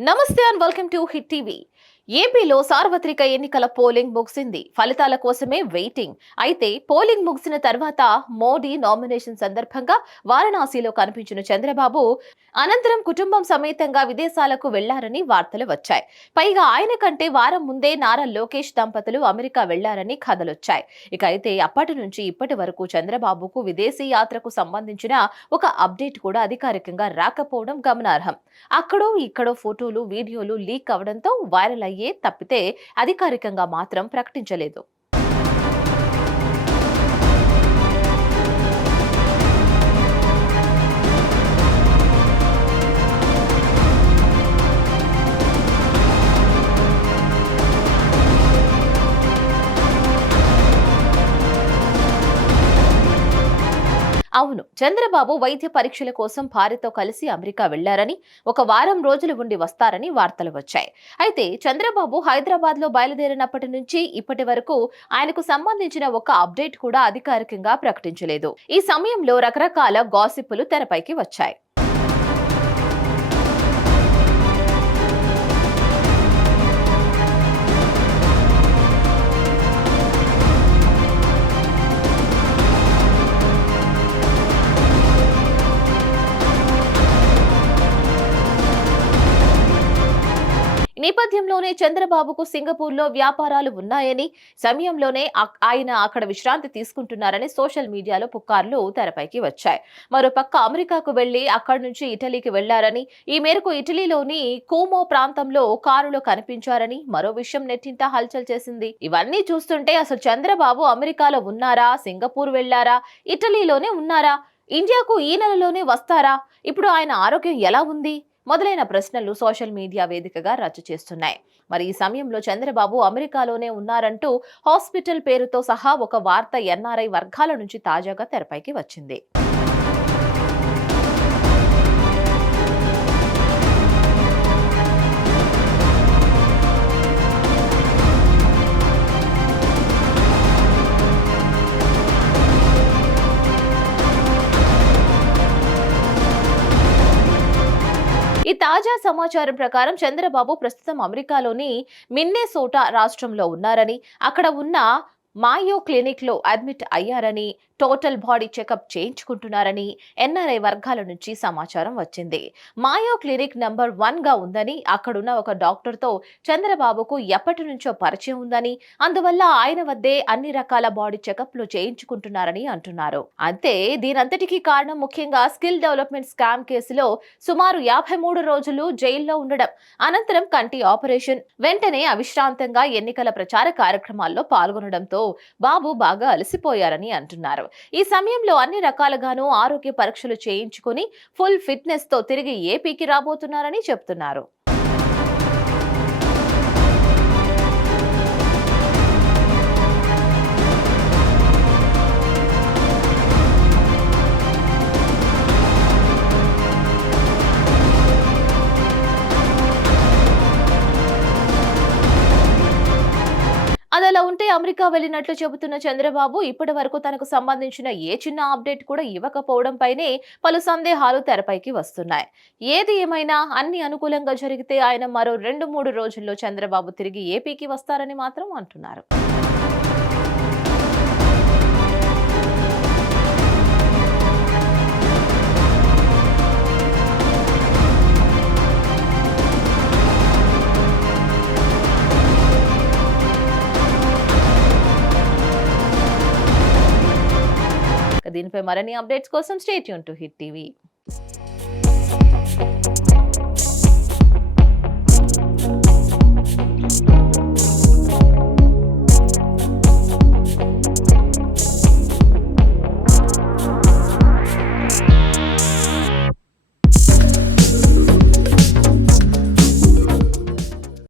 నమస్తే and welcome to hit TV. ఏపీలో సార్వత్రిక ఎన్నికల పోలింగ్ ముగిసింది. ఫలితాల కోసమే వెయిటింగ్. అయితే పోలింగ్ ముగిసిన తర్వాత మోడీ నామినేషన్ సందర్భంగా వారణాసిలో కనిపించిన చంద్రబాబు అనంతరం కుటుంబం సమేతంగా విదేశాలకు వెళ్లారని వార్తలు వచ్చాయి. పైగా ఆయన కంటే వారం ముందే నారా లోకేష్ దంపతులు అమెరికా వెళ్లారని కథలొచ్చాయి. అయితే అప్పటి నుంచి ఇప్పటి వరకు చంద్రబాబుకు విదేశీ యాత్రకు సంబంధించిన ఒక అప్డేట్ కూడా అధికారికంగా రాకపోవడం గమనార్హం. అక్కడో ఇక్కడో ఫోటోలు వీడియోలు లీక్ అవడంతో వైరల్ అయ్యే తప్పితే అధికారికంగా మాత్రం ప్రకటించలేదు. అవును, చంద్రబాబు వైద్య పరీక్షల కోసం భార్యతో కలిసి అమెరికా వెళ్లారని, ఒక వారం రోజులు ఉండి వస్తారని వార్తలు వచ్చాయి. అయితే చంద్రబాబు హైదరాబాద్ లో బయలుదేరినప్పటి నుంచి ఇప్పటి వరకు ఆయనకు సంబంధించిన ఒక అప్డేట్ కూడా అధికారికంగా ప్రకటించలేదు. ఈ సమయంలో రకరకాల గాసిప్పులు తెరపైకి వచ్చాయి. ఈ నేపథ్యంలోనే చంద్రబాబుకు సింగపూర్ లో వ్యాపారాలు ఉన్నాయని, సమయంలోనే ఆయన అక్కడ విశ్రాంతి తీసుకుంటున్నారని సోషల్ మీడియాలో పుకార్లు తెరపైకి వచ్చాయి. మరోపక్క అమెరికాకు వెళ్లి అక్కడి నుంచి ఇటలీకి వెళ్లారని, ఈ మేరకు ఇటలీలోని కోమో ప్రాంతంలో కారులో కనిపించారని మరో విషయం నెట్టింట హల్చల్ చేసింది. ఇవన్నీ చూస్తుంటే అసలు చంద్రబాబు అమెరికాలో ఉన్నారా, సింగపూర్ వెళ్లారా, ఇటలీలోనే ఉన్నారా, ఇండియాకు ఈ నెలలోనే వస్తారా, ఇప్పుడు ఆయన ఆరోగ్యం ఎలా ఉంది మొదలైన ప్రశ్నలు సోషల్ మీడియా వేదికగా రచ్చ చేస్తున్నాయి. మరి ఈ సమయంలో చంద్రబాబు అమెరికాలోనే ఉన్నారంటూ హాస్పిటల్ పేరుతో సహా ఒక వార్త ఎన్ఆర్ఐ వర్గాల నుంచి తాజాగా తెరపైకి వచ్చింది. ఈ తాజా సమాచారం ప్రకారం చంద్రబాబు ప్రస్తుతం అమెరికాలోని మిన్నెసోటా రాష్ట్రంలో ఉన్నారని, అక్కడ ఉన్న మాయో క్లినిక్ లో అడ్మిట్ అయ్యారని, టోటల్ బాడీ చెకప్ చేయించుకుంటున్నారని ఎన్ఆర్ఐ వర్గాల నుంచి సమాచారం వచ్చింది. మాయో క్లినిక్ నంబర్ 1 గా ఉందని, అక్కడున్న ఒక డాక్టర్ తో చంద్రబాబుకు ఎప్పటి నుంచో పరిచయం ఉందని, అందువల్ల ఆయన వద్దే అన్ని రకాల బాడీ చెకప్లు చేయించుకుంటున్నారని అంటున్నారు. అంతే, దీనంతటికీ కారణం ముఖ్యంగా స్కిల్ డెవలప్మెంట్ స్కామ్ కేసులో సుమారు 53 రోజులు జైల్లో ఉండడం, అనంతరం కంటి ఆపరేషన్, వెంటనే అవిశ్రాంతంగా ఎన్నికల ప్రచార కార్యక్రమాల్లో పాల్గొనడంతో బాబు బాగా అలసిపోయారని అంటున్నారు. ఈ సమయంలో అన్ని రకాలుగానూ ఆరోగ్య పరీక్షలు చేయించుకుని ఫుల్ ఫిట్నెస్ తో తిరిగి ఏపీకి రాబోతున్నారని చెప్తున్నారు. అదలా ఉంటే అమెరికా వెళ్లినట్లు చెబుతున్న చంద్రబాబు ఇప్పటి వరకు తనకు సంబంధించిన ఏ చిన్న అప్డేట్ కూడా ఇవ్వకపోవడంపైనే పలు సందేహాలు తెరపైకి వస్తున్నాయి. ఏది ఏమైనా అన్ని అనుకూలంగా జరిగితే ఆయన మరో 2-3 రోజుల్లో చంద్రబాబు తిరిగి ఏపీకి వస్తారని మాత్రం అంటున్నారు. దీనిపై మరిన్ని అప్డేట్స్ కోసం stay tune to hit TV.